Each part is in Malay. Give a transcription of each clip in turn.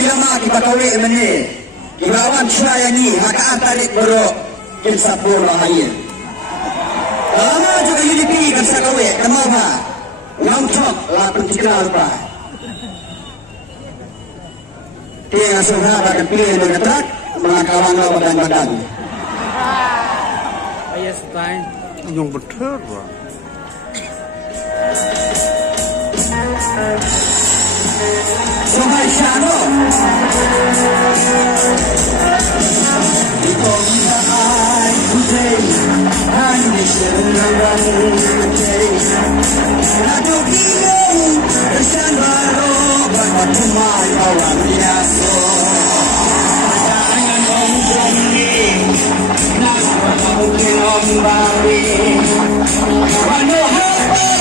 kilama kita kawe meni. Kirawan saya ni hak tarik borok kin sapur lahir. Lama juga UDP kan saya kawe kenapa? Ngomong lah pencitraan lupa. Dia sudah pada pilih mengetak mengakawan badan-badan. Ayah setain yang betul. Sohai Shano Ikonai Putih Hani Senang Putih Nado Kiyong Kesan Baro Bapak Tumai Awam Yaso Jangan Om Nas Mungkin Om Bawi Wano Hapar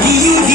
Di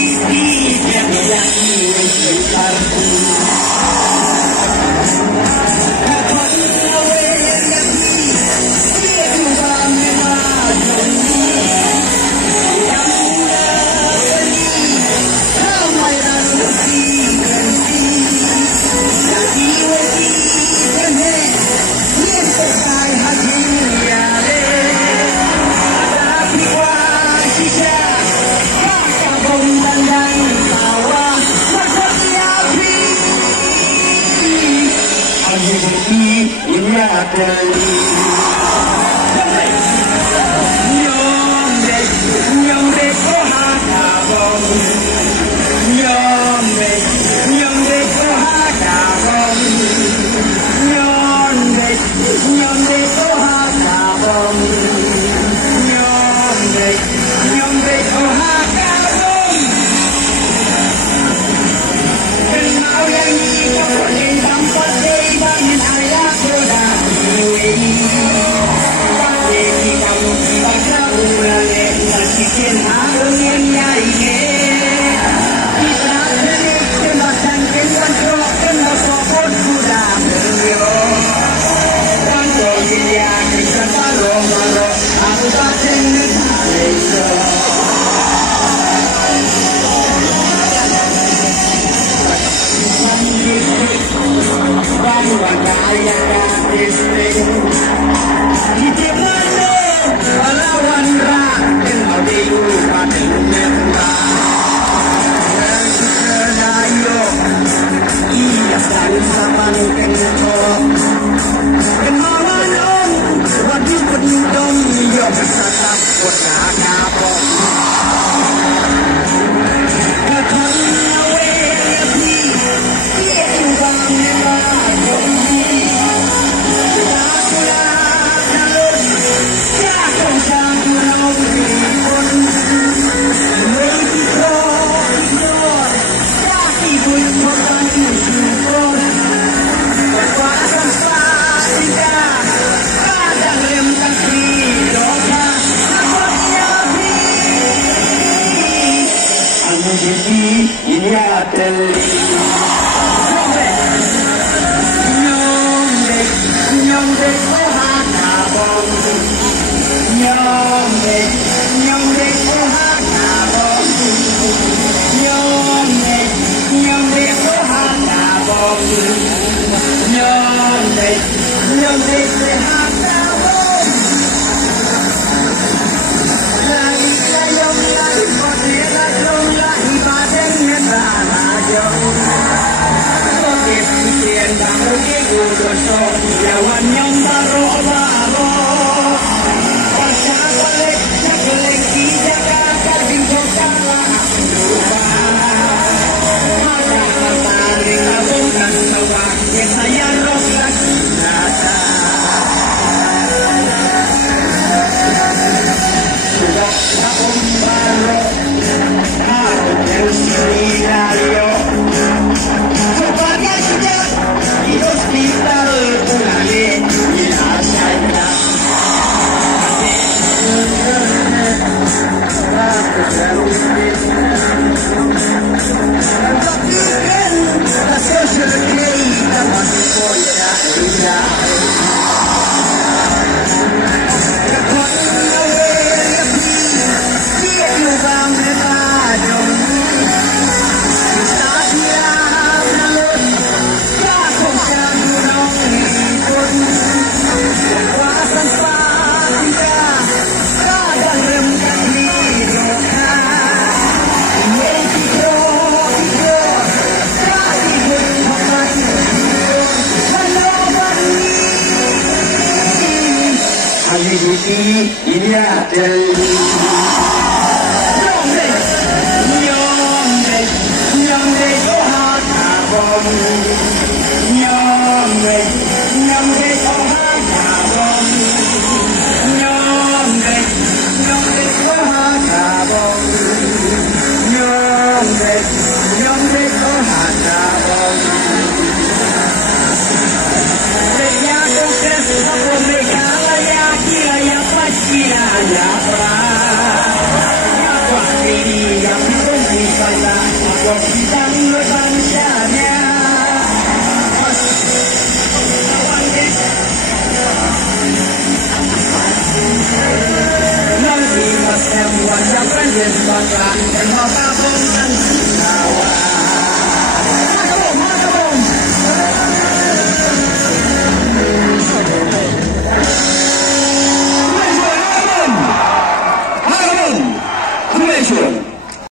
Jangan di India dari我披上了半夏面。